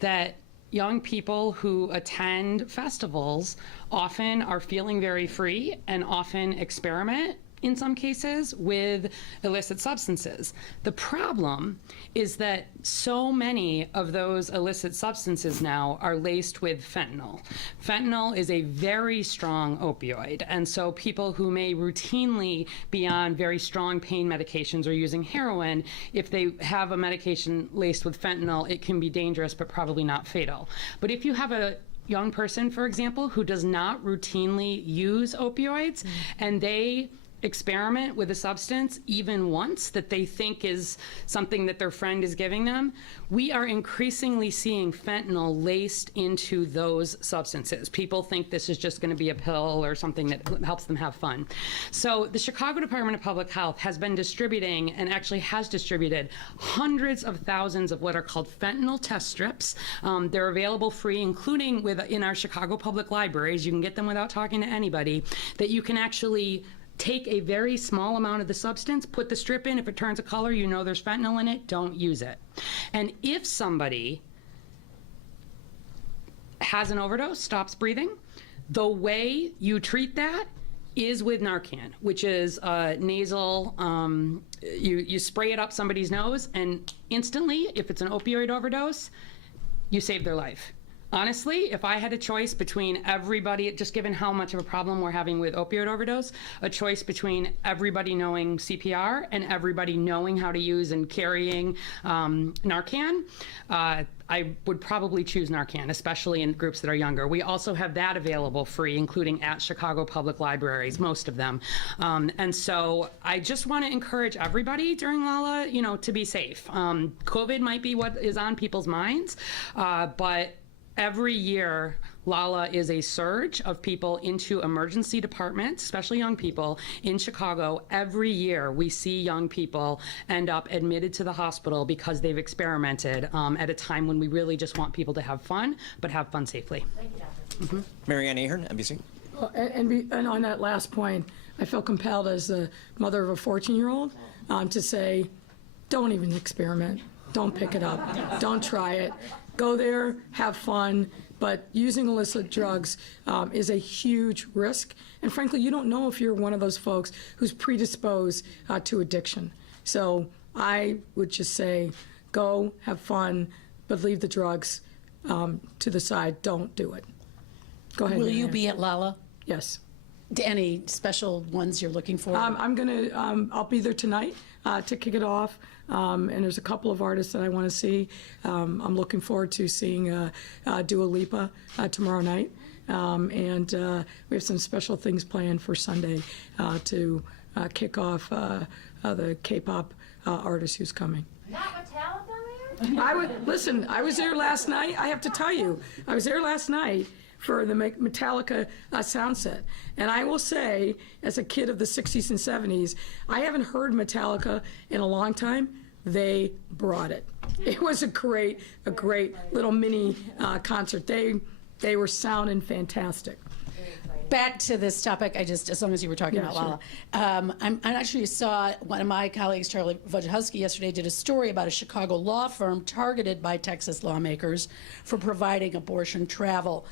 that young people who attend festivals often are feeling very free and often experiment in some cases with illicit substances. The problem is that so many of those illicit substances now are laced with fentanyl. Fentanyl is a very strong opioid, and so people who may routinely be on very strong pain medications or using heroin, if they have a medication laced with fentanyl, it can be dangerous but probably not fatal. But if you have a young person, for example, who does not routinely use opioids, and they experiment with a substance even once that they think is something that their friend is giving them, we are increasingly seeing fentanyl laced into those substances. People think this is just going to be a pill or something that helps them have fun. So the Chicago Department of Public Health has been distributing, and actually has distributed, hundreds of thousands of what are called fentanyl test strips. They're available free, including in our Chicago public libraries. You can get them without talking to anybody, that you can actually take a very small amount of the substance, put the strip in. If it turns a color, you know there's fentanyl in it, don't use it. And if somebody has an overdose, stops breathing, the way you treat that is with Narcan, which is nasal, you spray it up somebody's nose, and instantly, if it's an opioid overdose, you save their life. Honestly, if I had a choice between everybody, just given how much of a problem we're having with opioid overdose, a choice between everybody knowing CPR and everybody knowing how to use and carrying Narcan, I would probably choose Narcan, especially in groups that are younger. We also have that available free, including at Chicago Public Libraries, most of them. And so I just want to encourage everybody during Lala, to be safe. COVID might be what is on people's minds, but every year, Lala is a surge of people into emergency departments, especially young people, in Chicago. Every year, we see young people end up admitted to the hospital because they've experimented at a time when we really just want people to have fun, but have fun safely. Thank you, Doctor. Mary Ann Ahern, NBC. Well, and on that last point, I feel compelled as the mother of a 14-year-old to say, don't even experiment. Don't pick it up. Don't try it. Go there, have fun, but using illicit drugs is a huge risk. And frankly, you don't know if you're one of those folks who's predisposed to addiction. So I would just say, go, have fun, but leave the drugs to the side. Don't do it. Go ahead. Will Mary you Ann. be at Lala? Yes. Any special ones you're looking for? I'll be there tonight to kick it off. And there's a couple of artists that I want to see. I'm looking forward to seeing Dua Lipa tomorrow night. And we have some special things planned for Sunday to kick off the K-pop artist who's coming. Not Metallica, Mayor? I was there last night. I have to tell you, I was there last night for the Metallica sound set. And I will say, as a kid of the 60s and 70s, I haven't heard Metallica in a long time. They brought it. It was a great little mini concert. They were sounding fantastic. Back to this topic, as long as you were talking about sure. Lala. I actually saw one of my colleagues, Charlie Wojciechowski, yesterday did a story about a Chicago law firm targeted by Texas lawmakers for providing abortion travel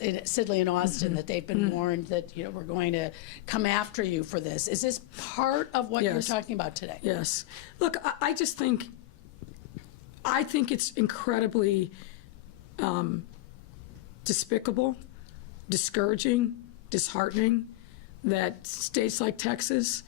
in Sidley and Austin, that they've been warned that we're going to come after you for this. Is this part of what you're talking about today? Yes. Look, I just think it's incredibly despicable, discouraging, disheartening that states like Texas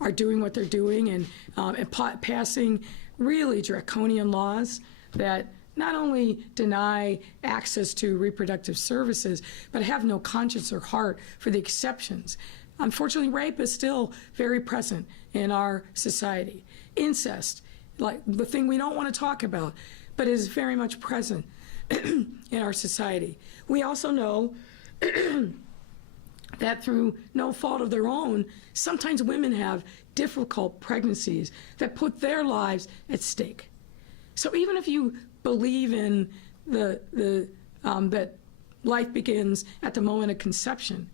are doing what they're doing and passing really draconian laws that not only deny access to reproductive services, but have no conscience or heart for the exceptions. Unfortunately, rape is still very present in our society. Incest, like the thing we don't want to talk about, but is very much present in our society. We also know that through no fault of their own, sometimes women have difficult pregnancies that put their lives at stake. So even if you believe in that life begins at the moment of conception,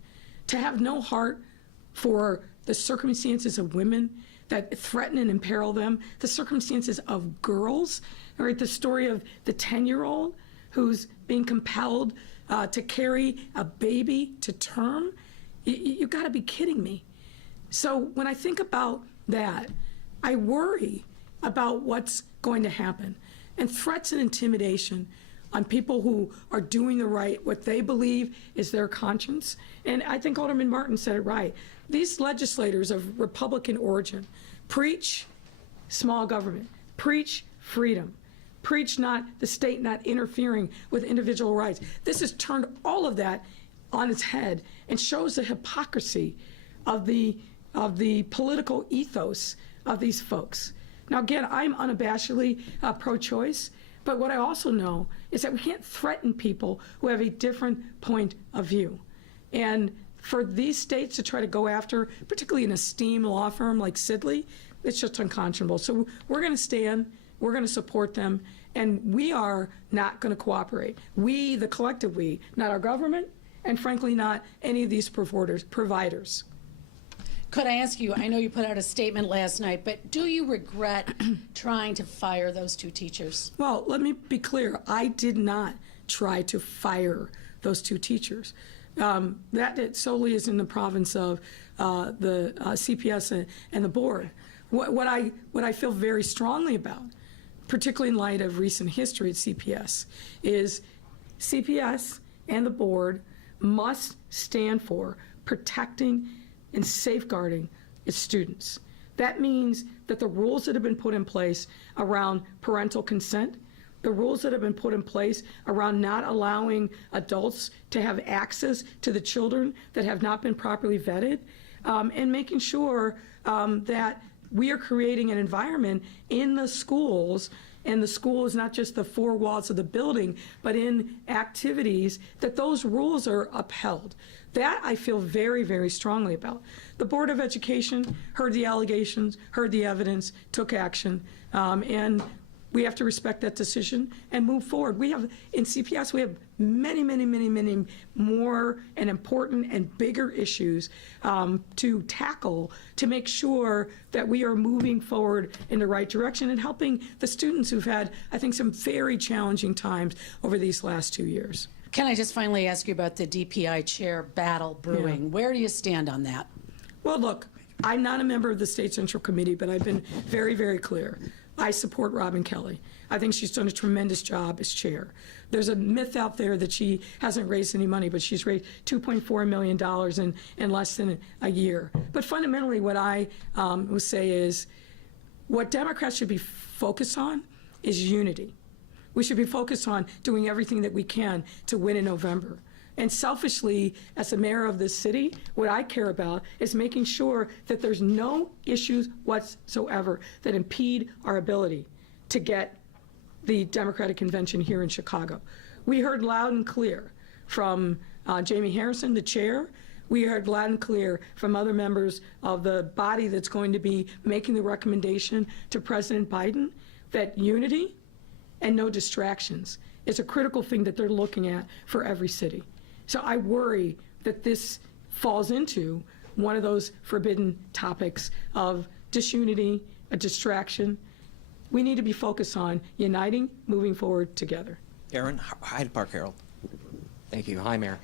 to have no heart for the circumstances of women that threaten and imperil them, the circumstances of girls, right? The story of the 10-year-old who's being compelled to carry a baby to term. You got to be kidding me. So when I think about that, I worry about what's going to happen. And threats and intimidation on people who are doing what they believe is their conscience. And I think Alderman Martin said it right. These legislators of Republican origin preach small government, preach freedom, preach not the state not interfering with individual rights. This has turned all of that on its head and shows the hypocrisy of the political ethos of these folks. Now, again, I'm unabashedly pro-choice, but what I also know is that we can't threaten people who have a different point of view. And for these states to try to go after, particularly an esteemed law firm like Sidley, it's just unconscionable. So we're going to stand, we're going to support them, and we are not going to cooperate. We, the collective we, not our government, and frankly not any of these providers. Could I ask you, I know you put out a statement last night, but do you regret trying to fire those 2 teachers? Well, let me be clear. I did not try to fire those 2 teachers. That solely is in the province of the CPS and the board. What I feel very strongly about, particularly in light of recent history at CPS, is CPS and the board must stand for protecting and safeguarding its students. That means that the rules that have been put in place around parental consent, the rules that have been put in place around not allowing adults to have access to the children that have not been properly vetted, and making sure that we are creating an environment in the schools, and the school is not just the 4 walls of the building, but in activities, that those rules are upheld. That I feel very, very strongly about. The Board of Education heard the allegations, heard the evidence, took action, and we have to respect that decision and move forward. We have, in CPS, we have many, many, many, many more and important and bigger issues to tackle to make sure that we are moving forward in the right direction and helping the students who've had, I think, some very challenging times over these last 2 years. Can I just finally ask you about the DPI chair battle brewing? Yeah. Where do you stand on that? Well, look, I'm not a member of the State Central Committee, but I've been very, very clear. I support Robin Kelly. I think she's done a tremendous job as chair. There's a myth out there that she hasn't raised any money, but she's raised $2.4 million in less than a year. But fundamentally, what I would say is what Democrats should be focused on is unity. We should be focused on doing everything that we can to win in November. And selfishly, as the mayor of this city, what I care about is making sure that there's no issues whatsoever that impede our ability to get the Democratic Convention here in Chicago. We heard loud and clear from Jamie Harrison, the chair. We heard loud and clear from other members of the body that's going to be making the recommendation to President Biden that unity and no distractions is a critical thing that they're looking at for every city. So I worry that this falls into one of those forbidden topics of disunity, a distraction. We need to be focused on uniting, moving forward together. Aaron, Hyde Park Herald. Thank you. Hi, Mayor.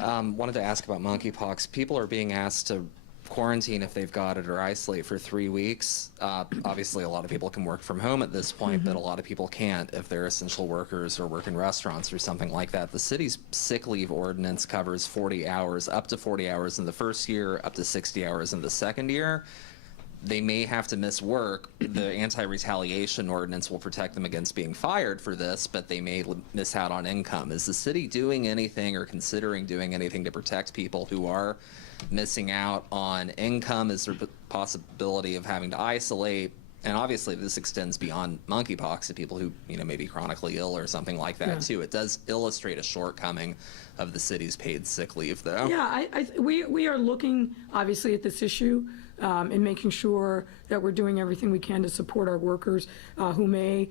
Wanted to ask about monkeypox. People are being asked to quarantine if they've got it or isolate for 3 weeks. Obviously, a lot of people can work from home at this point, but a lot of people can't if they're essential workers or work in restaurants or something like that. The city's sick leave ordinance covers 40 hours, up to 40 hours in the first year, up to 60 hours in the second year. They may have to miss work. The anti-retaliation ordinance will protect them against being fired for this, but they may miss out on income. Is the city doing anything or considering doing anything to protect people who are missing out on income? Is there a possibility of having to isolate? And obviously this extends beyond monkeypox to people who, may be chronically ill or something like that too. It does illustrate a shortcoming of the city's paid sick leave though. Yeah, we are looking obviously at this issue and making sure that we're doing everything we can to support our workers who may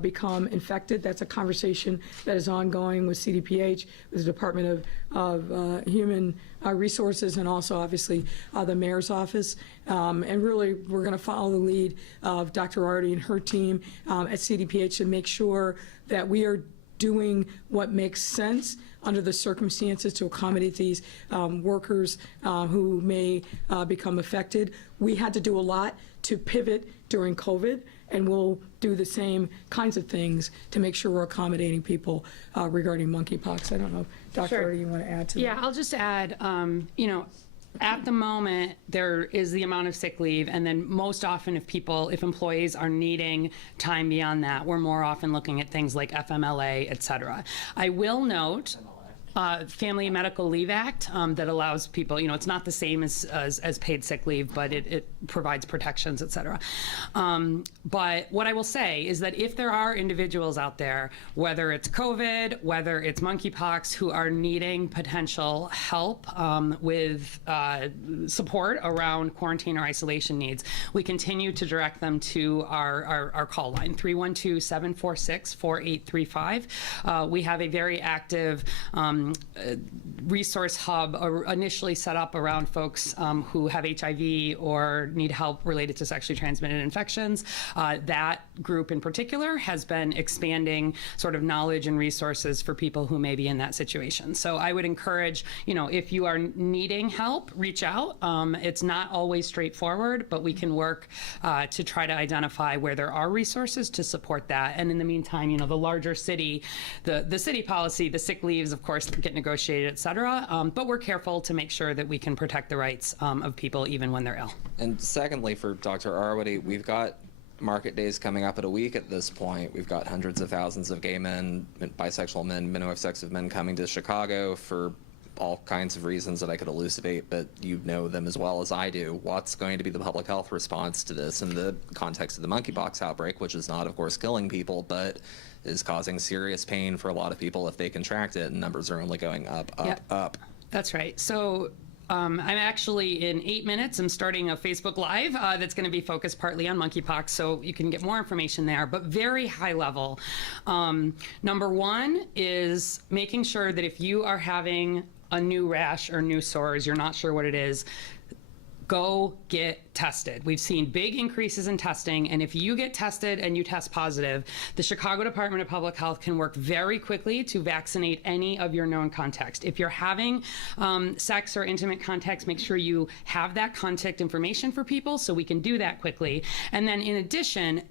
become infected. That's a conversation that is ongoing with CDPH, with the Department of Human Resources, and also obviously the mayor's office. And really, we're going to follow the lead of Dr. Arty and her team at CDPH to make sure that we are doing what makes sense under the circumstances to accommodate these workers who may become affected. We had to do a lot to pivot during COVID, and we'll do the same kinds of things to make sure we're accommodating people regarding monkeypox. I don't know, Dr. Arda, you want to add to that? Yeah, I'll just add, at the moment, there is the amount of sick leave, and then most often if employees are needing time beyond that, we're more often looking at things like FMLA, et cetera. I will note Family and Medical Leave Act that allows people, it's not the same as paid sick leave, but it provides protections, et cetera. But what I will say is that if there are individuals out there, whether it's COVID, whether it's monkeypox, who are needing potential help with support around quarantine or isolation needs, we continue to direct them to our call line, 312-746-4835. We have a very active resource hub initially set up around folks who have HIV or need help related to sexually transmitted infections. That group in particular has been expanding sort of knowledge and resources for people who may be in that situation. So I would encourage, if you are needing help, reach out. It's not always straightforward, but we can work to try to identify where there are resources to support that. And in the meantime, the larger city, the city policy, the sick leaves, of course, get negotiated, et cetera. But we're careful to make sure that we can protect the rights of people even when they're ill. And secondly, for Dr. Arwady, we've got market days coming up at a week at this point. We've got hundreds of thousands of gay men, bisexual men, men who have sex with men coming to Chicago for all kinds of reasons that I could elucidate, but you know them as well as I do. What's going to be the public health response to this in the context of the monkeypox outbreak, which is not, of course, killing people, but is causing serious pain for a lot of people if they contract it, and numbers are only going up, up. That's right. So I'm actually, in 8 minutes, I'm starting a Facebook Live that's going to be focused partly on monkeypox, so you can get more information there, but very high level. Number one is making sure that if you are having a new rash or new sores, you're not sure what it is, go get tested. We've seen big increases in testing, and if you get tested and you test positive, the Chicago Department of Public Health can work very quickly to vaccinate any of your known contacts. If you're having sex or intimate contacts, make sure you have that contact information for people so we can do that quickly. And then in addition,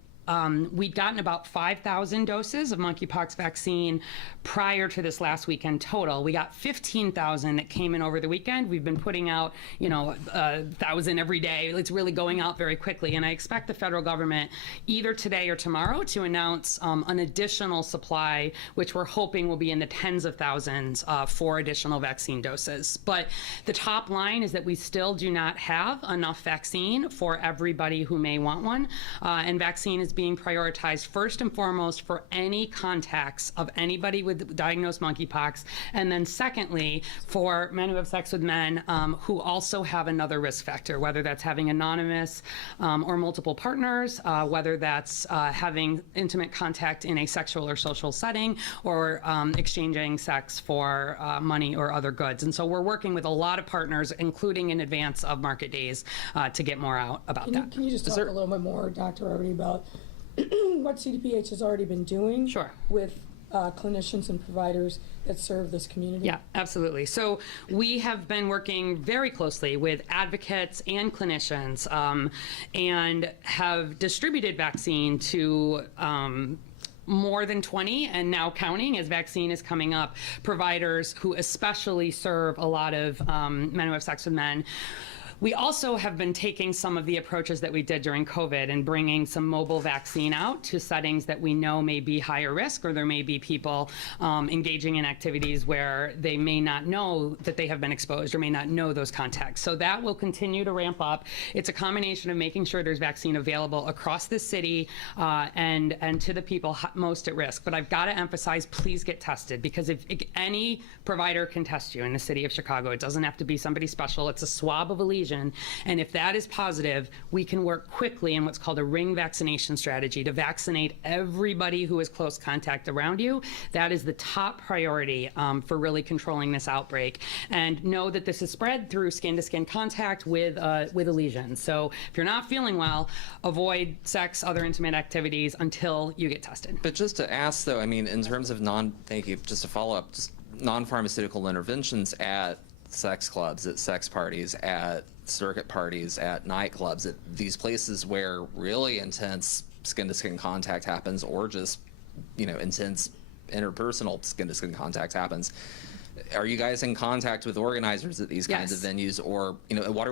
we'd gotten about 5,000 doses of monkeypox vaccine prior to this last weekend total. We got 15,000 that came in over the weekend. We've been putting out, 1,000 every day. It's really going out very quickly. And I expect the federal government either today or tomorrow to announce an additional supply, which we're hoping will be in the tens of thousands for additional vaccine doses. But the top line is that we still do not have enough vaccine for everybody who may want one. And vaccine is being prioritized first and foremost for any contacts of anybody with diagnosed monkeypox, and then secondly for men who have sex with men who also have another risk factor, whether that's having anonymous or multiple partners, whether that's having intimate contact in a sexual or social setting, or exchanging sex for money or other goods. And so we're working with a lot of partners, including in advance of market days, to get more out about that. Can you just talk a little bit more, Dr. Arwady, about what CDPH has already been doing with clinicians and providers that serve this community? Yeah, absolutely. So we have been working very closely with advocates and clinicians and have distributed vaccine to more than 20 and now counting as vaccine is coming up, providers who especially serve a lot of men who have sex with men. We also have been taking some of the approaches that we did during COVID and bringing some mobile vaccine out to settings that we know may be higher risk, or there may be people engaging in activities where they may not know that they have been exposed or may not know those contacts. So that will continue to ramp up. It's a combination of making sure there's vaccine available across the city and to the people most at risk. But I've got to emphasize, please get tested, because if any provider can test you in the city of Chicago, it doesn't have to be somebody special. It's a swab of a lesion lesion. And if that is positive, we can work quickly in what's called a ring vaccination strategy to vaccinate everybody who is close contact around you. That is the top priority for really controlling this outbreak. And know that this is spread through skin-to-skin contact with a lesion. So if you're not feeling well, avoid sex, other intimate activities until you get tested. But just to ask, though, I mean, in terms of thank you, just to follow up, just non-pharmaceutical interventions at sex clubs, at sex parties, at circuit parties, at nightclubs, at these places where really intense skin-to-skin contact happens, or just, intense interpersonal skin-to-skin contact happens. Are you guys in contact with organizers at these kinds of venues, or what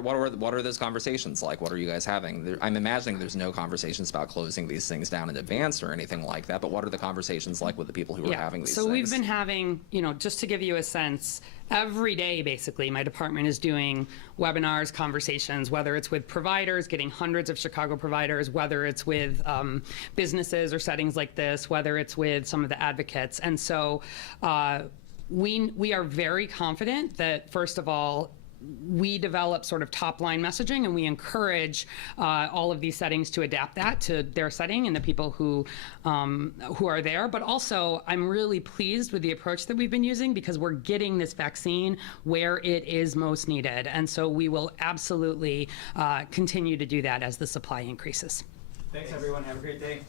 are those conversations like? What are you guys having? I'm imagining there's no conversations about closing these things down in advance or anything like that. But what are the conversations like with the people who are having these things? So we've been having, just to give you a sense, every day basically my department is doing webinars, conversations, whether it's with providers, getting hundreds of Chicago providers, whether it's with businesses or settings like this, whether it's with some of the advocates, and so. We are very confident that, first of all, we develop sort of top-line messaging, and we encourage all of these settings to adapt that to their setting and the people who are there. But also, I'm really pleased with the approach that we've been using, because we're getting this vaccine where it is most needed. And so we will absolutely continue to do that as the supply increases. Thanks, everyone. Have a great day.